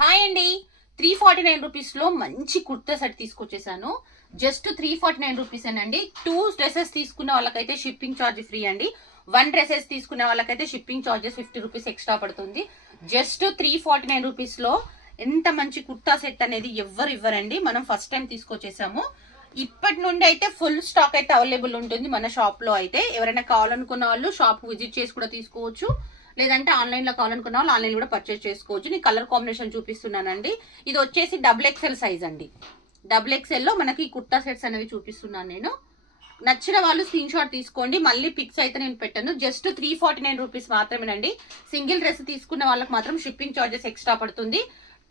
Hi అండి. 349 rupees లో మంచి కుర్తా సెట్ తీసుకొచ్చేసాను. జస్ట్ 349 రూపీస్ అండి. 2 డ్రెస్సెస్ తీసుకున్న వాళ్ళకైతే షిప్పింగ్ ఛార్జ్ ఫ్రీ అండి. 1 డ్రెస్సెస్ తీసుకున్న వాళ్ళకైతే షిప్పింగ్ ఛార్జెస్ 50 రూపీస్ ఎక్స్ట్రా పడుతుంది. జస్ట్ 349 రూపీస్ లో ఎంత మంచి కుర్తా సెట్ అనేది ఎవ్వరు ఇవ్వరండి. మనం ఫస్ట్ టైం తీసుకొచ్చేసాము. ఇప్పటి నుండి అయితే ఫుల్ స్టాక్ అయితే అవైలబుల్ ఉంటుంది మన షాప్ లో. అయితే ఎవరైనా కావాలనుకున్న వాళ్ళు షాప్ విజిట్ చేసి కూడా తీసుకోవచ్చు, లేదంటే ఆన్లైన్ లో కావాలనుకున్న వాళ్ళు ఆన్లైన్ కూడా పర్చేస్ చేసుకోవచ్చు. నేను కలర్ కాంబినేషన్ చూపిస్తున్నానండి. ఇది వచ్చేసి XXL సైజ్ అండి. XXL లో మనకి కుర్తా సెట్స్ అనేవి చూపిస్తున్నాను నేను. నచ్చిన వాళ్ళు స్క్రీన్ షాట్ తీసుకోండి. మళ్ళీ పిక్స్ అయితే నేను పెట్టాను. జస్ట్ 349 రూపీస్ మాత్రమేనండి. సింగిల్ డ్రెస్ తీసుకున్న వాళ్ళకి మాత్రం షిప్పింగ్ చార్జెస్ ఎక్స్ట్రా పడుతుంది.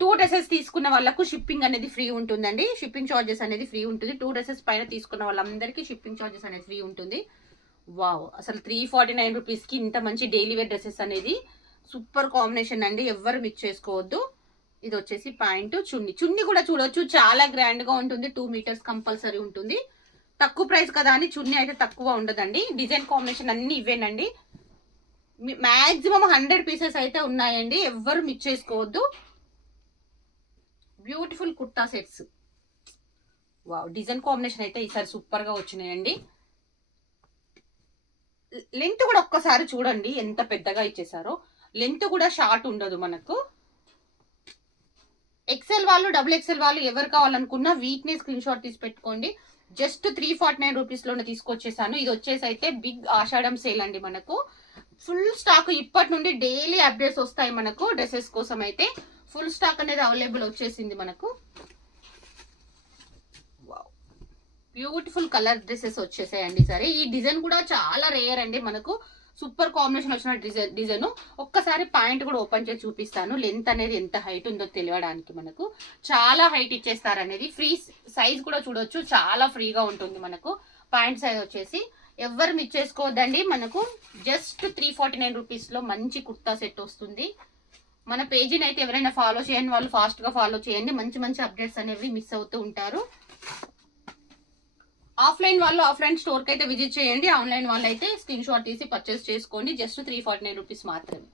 2 డ్రెస్సెస్ తీసుకున్న వాళ్ళకు షిప్పింగ్ అనేది ఫ్రీ ఉంటుందండి. షిప్పింగ్ చార్జెస్ అనేది ఫ్రీ ఉంటుంది. 2 డ్రెస్సెస్ పైన తీసుకున్న వాళ్ళందరికీ షిప్పింగ్ చార్జెస్ అనేది ఫ్రీ ఉంటుంది. వావ్, అసలు 349 రూపీస్ కి ఇంత మంచి డైలీ వేర్ డ్రెస్సెస్ అనేది సూపర్ కాంబినేషన్ అండి. ఎవ్వరు మిస్ చేసుకోవద్దు. ఇది వచ్చేసి ప్యాంటు, చున్ని కూడా చూడొచ్చు, చాలా గ్రాండ్ గా ఉంటుంది. 2 మీటర్స్ కంపల్సరీ ఉంటుంది. తక్కువ ప్రైస్ కదా అని చున్ని అయితే తక్కువ ఉండదండి. డిజైన్ కాంబినేషన్ అన్ని ఇవేనండి. మాక్సిమం 100 పీసెస్ అయితే ఉన్నాయండి. ఎవ్వరు మిస్ చేసుకోవద్దు. Beautiful kurta sets. Wow, design combination అయితే ఈసారి సూపర్ గా వచ్చినాయండి. లెంత్ కూడా ఒక్కసారి చూడండి ఎంత పెద్దగా ఇచ్చేసారో. లెంత్ కూడా షార్ట్ ఉండదు మనకు. ఎక్సెల్ వాళ్ళు, XXL వాళ్ళు ఎవరు కావాలనుకున్నా వీటిని స్క్రీన్ షాట్ తీసి పెట్టుకోండి. జస్ట్ 349 రూపీస్ లోనే తీసుకొచ్చేసాను. ఇది వచ్చేసి అయితే బిగ్ ఆషాఢం సేల్ అండి. మనకు ఫుల్ స్టాక్ ఇప్పటి నుండి డైలీ అప్డేట్స్ వస్తాయి మనకు. డ్రెస్సెస్ కోసం అయితే ఫుల్ స్టాక్ అనేది అవైలబుల్ వచ్చేసింది మనకు. బ్యూటిఫుల్ కలర్ డ్రెస్సెస్ వచ్చేసాయండి. సరే, ఈ డిజైన్ కూడా చాలా రేర్ అండి. మనకు సూపర్ కాంబినేషన్ వచ్చిన డిజైన్. ఒక్కసారి పాయింట్ కూడా ఓపెన్ చేసి చూపిస్తాను. లెంత్ అనేది ఎంత హైట్ ఉందో తెలియడానికి. మనకు చాలా హైట్ ఇచ్చేస్తారు అనేది. ఫ్రీ సైజ్ కూడా చూడొచ్చు, చాలా ఫ్రీగా ఉంటుంది మనకు. పాయింట్ సైజ్ వచ్చేసి ఎవరు మిస్ చేసుకోవద్దండి. మనకు జస్ట్ 349 రూపీస్ లో మంచి కుర్తా సెట్ వస్తుంది. మన పేజీని అయితే ఎవరైనా ఫాలో చేయని వాళ్ళు ఫాస్ట్ గా ఫాలో చేయండి. మంచి మంచి అప్డేట్స్ అనేవి మిస్ అవుతూ ఉంటారు. ఆఫ్లైన్ వాళ్ళు ఆఫ్లైన్ స్టోర్ కి అయితే విజిట్ చేయండి. ఆన్లైన్ వాళ్ళు అయితే స్క్రీన్ షాట్ తీసి పర్చేస్ చేసుకోండి. జస్ట్ 349 రూపీస్ మాత్రమే.